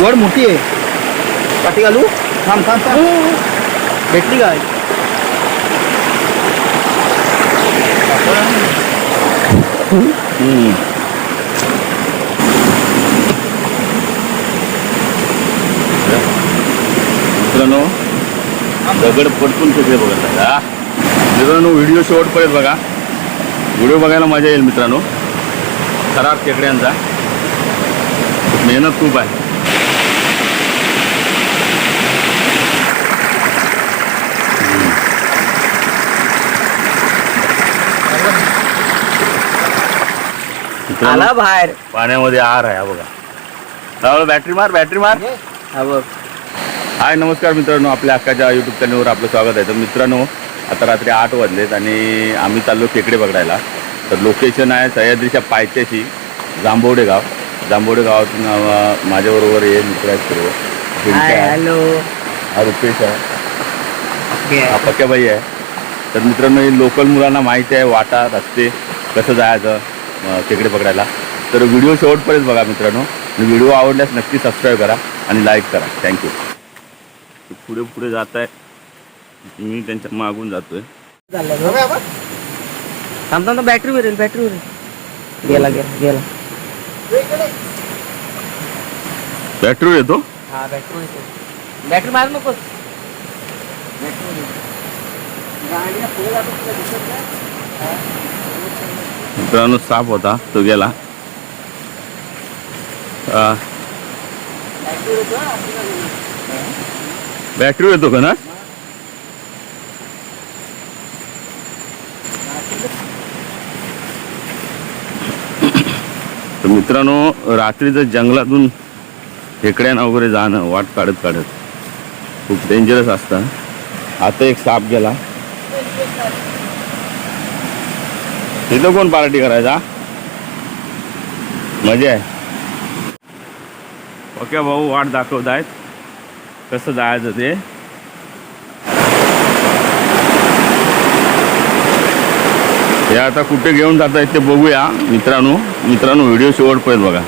वड मोठी आहे. पाठी घालू? थांब थांब थांब. भेटली काय. मित्रांनो दगड पटकून तिकडे बघत आहे हा? मित्रांनो व्हिडिओ शेवटपर्यंत बघा. व्हिडिओ बघायला मजा येईल मित्रांनो. खराब खेकड्यांचा. मेहनत खूप आहे. मित्रांनो, आला बाहेर. पाण्यामध्ये आर आहे हा बघा. राहुल बॅटरी मार बॅटरी मार. हा बघ. हाय नमस्कार मित्रांनो आपल्या अक्काच्या यूट्यूब चॅनलवर आपलं स्वागत आहे. तर मित्रांनो आता रात्री आठ वाजलेत आणि आम्ही चाललो खेकडे पकडायला. तर लोकेशन आहे सह्याद्रीच्या पायथ्याशी जांभवडे गाव. जांभवडे गावातून अं, माझ्याबरोबर हे मित्र आहेत सर्व. पिंट्या हाय आहे, हॅलो हा रुपेश आहे. हा पक्याबाई आहे. तर मित्रांनो हे लोकल मुलांना माहिती आहे वाटा रस्ते कसं जायचं? खेकडे पकडायला. तर व्हिडिओ शेवटपर्यंत बघा मित्रांनो. व्हिडिओ आवडल्यास नक्की सबस्क्राईब करा आणि लाईक करा. थँक्यू पुढे पुढे जात आहे. मी त्यांच्या मागून जातोय. थांब थांब बॅटरी वरेल बॅटरी वरेल गेला गेला गेला. बॅटरी येतो? हा बॅटरी बॅटरी मार नकोस मित्रांनो साप होता तो गेला. बॅटरी येतो का ना? तर मित्रांनो रात्रीचं जंगलातून खेकड्यांना वगैरे जाणं वाट काढत काढत खूप डेंजरस असतं. आता एक साप गेला. तिथं कोण पार्टी करायचा? मजा आहे. ओके भाऊ वाट दाखवत आहेत कसं जायचं ते? हे आता कुठे घेऊन जात आहेत ते बघूया. मित्रांनो मित्रांनो व्हिडिओ शेवटपर्यंत बघा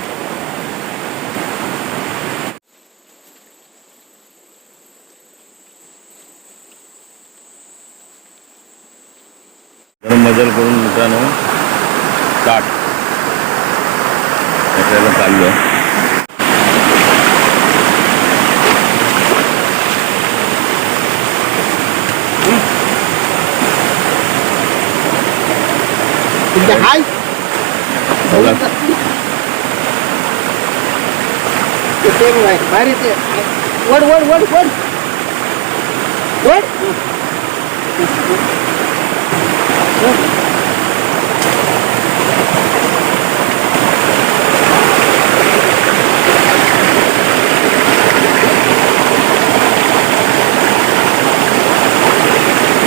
गरम मजल करून मित्रांनो स्टार्ट त्याला चाललो आहे तुमच्या हाय बघा. येते बघ, बाहेर येते वड वड वड वड वड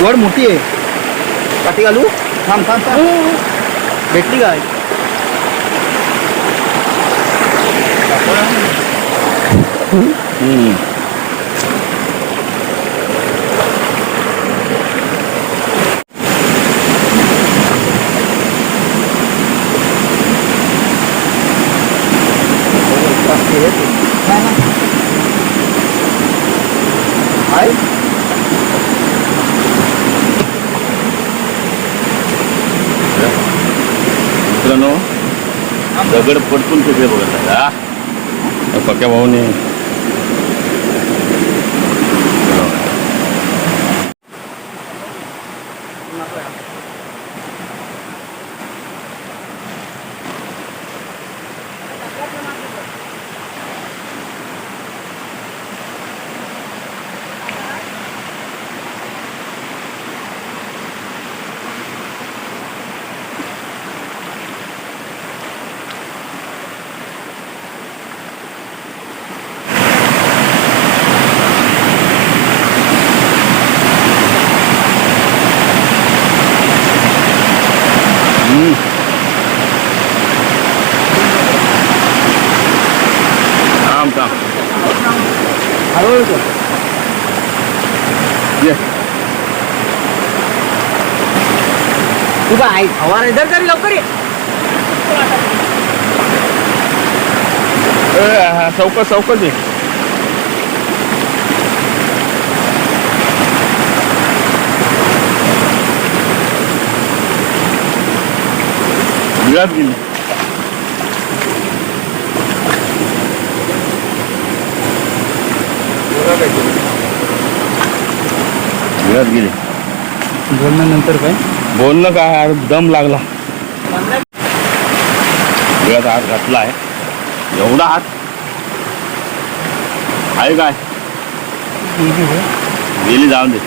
वड मोठी आहे पाठी घालू थांब थांब थांब भेटली काय हम्म. हाय मित्रांनो दगड पडकून तिकडे बघत आहे का पक्या भाऊने हळूहळू कर ये तू का आई फवार इधर कर लवकर ये. चौकस ये. गेली बिळात गेली. बोलण्यानंतर काय? बोलणं काय? यार दम लागला. बिळात हात घातलाय. एवढा हात आहे काय? गेली जाऊन दे.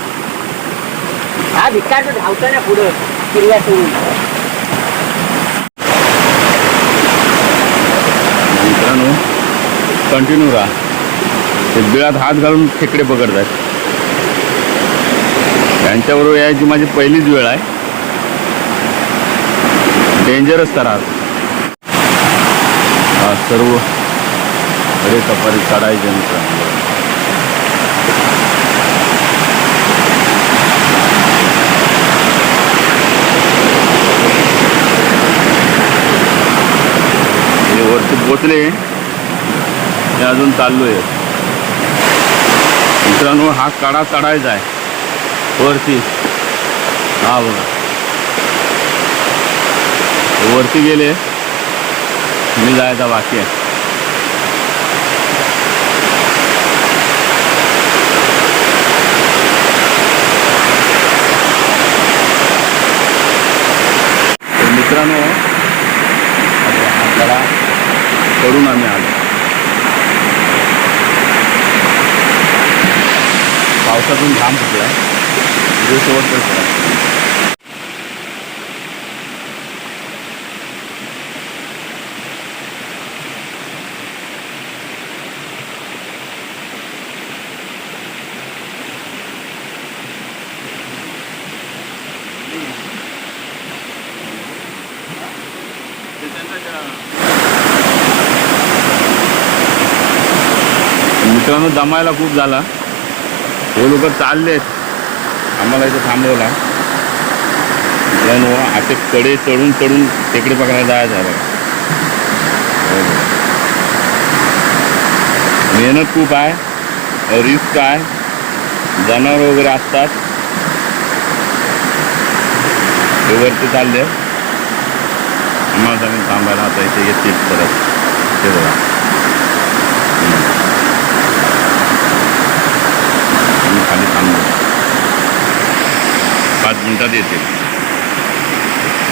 हा भिकार पुढं. मित्रांनो कंटिन्यू राहा. ते बिळात हात घालून खेकडे पकडतात त्यांच्याबरोबर यायची माझी पहिलीच वेळ आहे. डेंजरस तर हा सर्व अरे कपारी काढायचे हे वरती पोचले हे अजून चाललोय. मित्रांनो हा काढा चढायचा आहे वरती. हा बघा. वरती गेले. मी जायचा बाकी आहे. मित्रांनो आता हा कडा चढून आम्ही आलो. पावसातून घाम फुटलाय व्हिडिओ म्हणजे शेवटपर्यंत बघा. मित्रांनो दमायला खूप झाला हे लोक चाललेत आम्हाला इथं थांबवला. मित्रांनो असे कडे चढून चढून टेकडे पकडायला जायचं आहे हो मेहनत खूप आहे. रिस्क आहे. जनावर वगैरे असतात. हे वरती चालले आम्हाला सांगून थांबायला. आता इथे येतील परत. ते बघा हम्म. आम्ही खाली थांबलो पाच मिनटात येते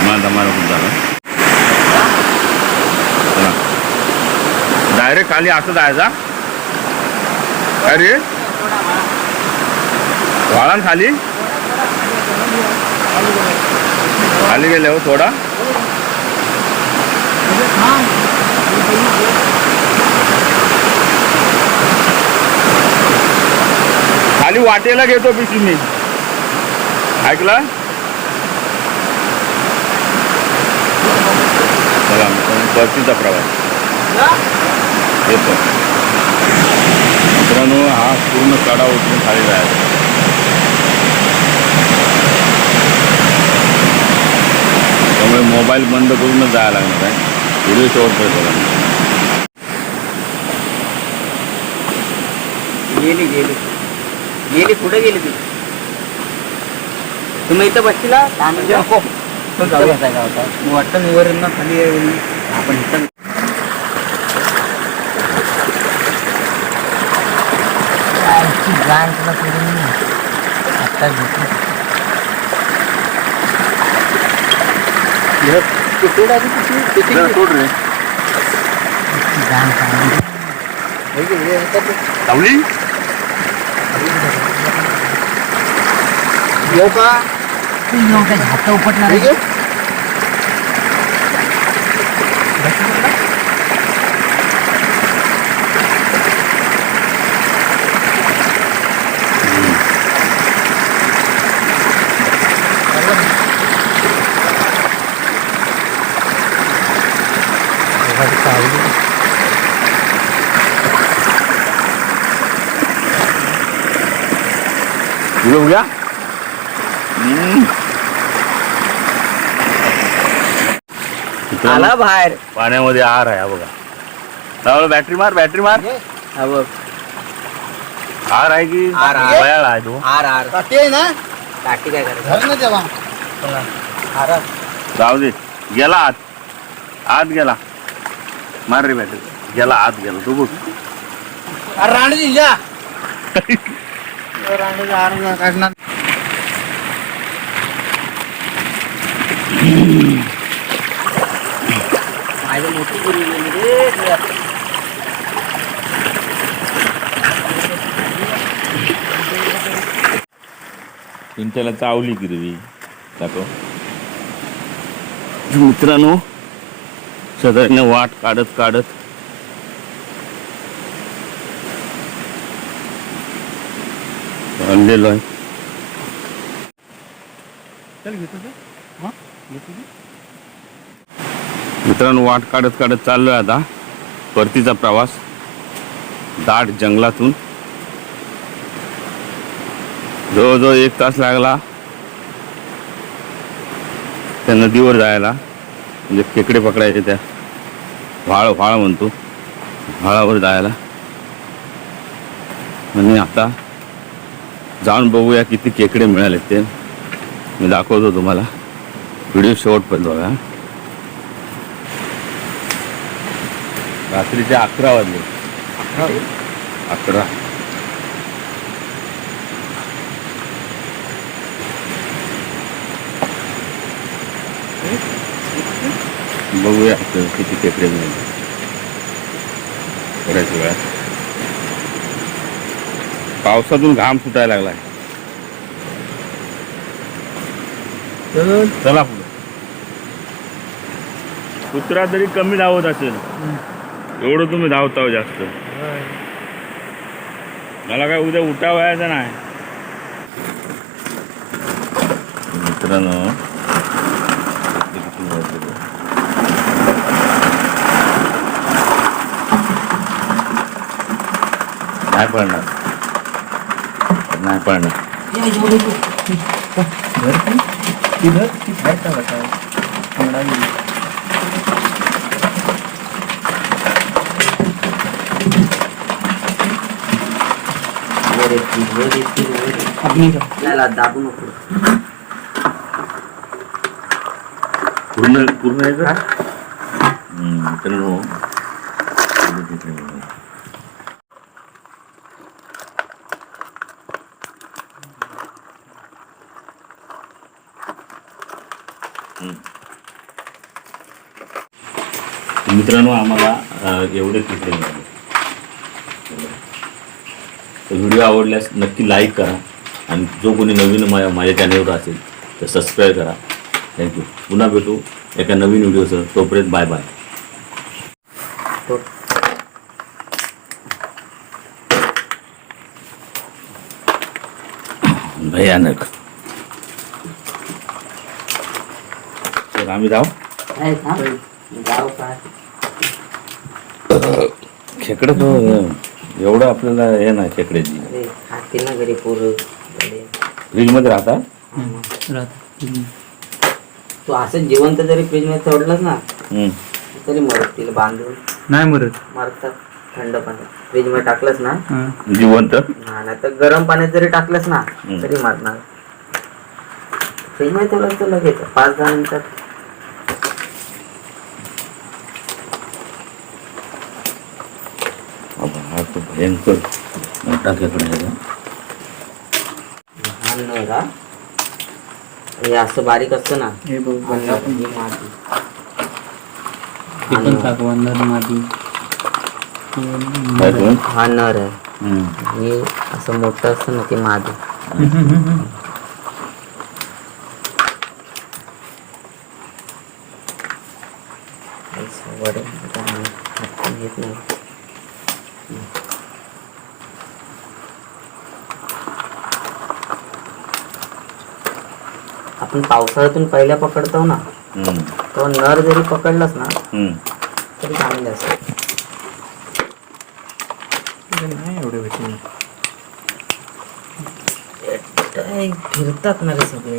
माझा मला खूप झाला चला डायरेक्ट खाली असं जायचा अरे वाळा खाली खाली गेले हो थोडा खाली वाटेला घेतो पिशवी मी ऐकला चला परतीचा प्रवास. येतो. मित्रांनो हा पूर्ण कडा उचलून खाली जायचा. त्यामुळे मोबाईल बंद करूनच जायला लागणार आहे. व्हिडिओ शेवटपर्यंत गेली गेली. गेली पुढे गेली ती. तुम्ही इथं बसला नको तो जाऊया. काय गावचा वाटतं मी वरून ना खाली आपण इथं गाण तुला सोडून घेतली. सोड रे. गाण लावली येऊ का? एवढं हात उपटणार ठीक आहे? व्हिडिओ बघूया हम्म. आला बाहेर. पाण्यामध्ये आर आहे हा बघा. लावलं बॅटरी मार बॅटरी मार. हा बघ. आर आहे की? आर आहे. बयाळ आहे तो. आर आर काटे आहे ना? काठी काय करायचं? धर ना तेव्हा आर जाऊ दे. गेला आत. आत गेला. मार रे बॅट गेला आत गेला. तू बघ. राणी दिल्या राणीचा आर काढणार. तुमच्याला चावली गिरवी दाखव. मित्रांनो सदरने वाट काढत काढत. आणलेलो आहे चल घेतो ते. हा? घेतो ते. मित्रांनो वाट काढत काढत चाललो आहे आता परतीचा प्रवास. दाट जंगलातून. जवळजवळ एक तास लागला त्या नदीवर जायला. म्हणजे खेकडे पकडायचे त्या. व्हाळ व्हाळ म्हणतो. व्हाळावर जायला. आणि आता जाऊन बघूया किती खेकडे मिळाले ते. मी दाखवतो तुम्हाला. व्हिडिओ शेवटपर्यंत बघा. रात्रीचे अकरा वाजले. अकरा बघूया किती खेकडे मिळाले बऱ्याच वेळात पावसातून घाम सुटायला लागलाय चल. चला पुढे. कुत्रा तरी कमी धावत असेल. एवढं तुम्ही धावता जास्त. मला काय उद्या उठा व्हायचा नाही. मित्रांनो नाही पडणार. नाही पडणार धर ती. ती धर, ती बाहेर काढा काय. कोंबडा गेली. वर येतील वर येतील वर येतील. आपण इथं. त्याला दाबू नको पूर्ण पूर्ण आहे का? हम्म, मित्रांनो हम्म. मित्रांनो आम्हाला एवढे चित्र मिळाले. तर व्हिडिओ आवडल्यास नक्की लाईक करा आणि जो कोणी नवीन मा माझ्या चॅनलवर असेल तर सबस्क्राईब करा. थँक्यू पुन्हा भेटू एका नवीन व्हिडिओसह. तोपर्यंत बाय बाय. भयानक. तर आम्ही जाऊ? खेकडं तो एवढं आपल्याला हे खातील ना घरी पोरं. अरे, फ्रीजमध्ये राहता. तू असं जिवंत जरी फ्रीजमध्ये सोडलंस ना हम्म. तरी मरतील बांधून. नाही मरत मरतात थंड पाण्यात. फ्रीजमध्ये टाकलंस ना हा. जिवंत? नाही तर गरम पाण्यात जरी टाकलंस ना हम्म. तरी मरणार. फ्रीजमध्ये ठेवलंस तर लगेच पाच दहा मिनिटात बाबा, हा तो भयंकर मोठा खेकडा आहे? लहान हा असं बारीक असतं ना? हे बघ आणि ही माती. ते पण टाकवा नर काय? हा आहे. हम्म. हे असं मोठं असतं ना ते मादी वडे हातून घेत नाही आपण पावसाळ्यातून पहिल्या पकडतो ना. तो नर जरी पकडलास ना. तरी चांगले असतात नाही एवढे भेटले फिरतात ना रे सगळे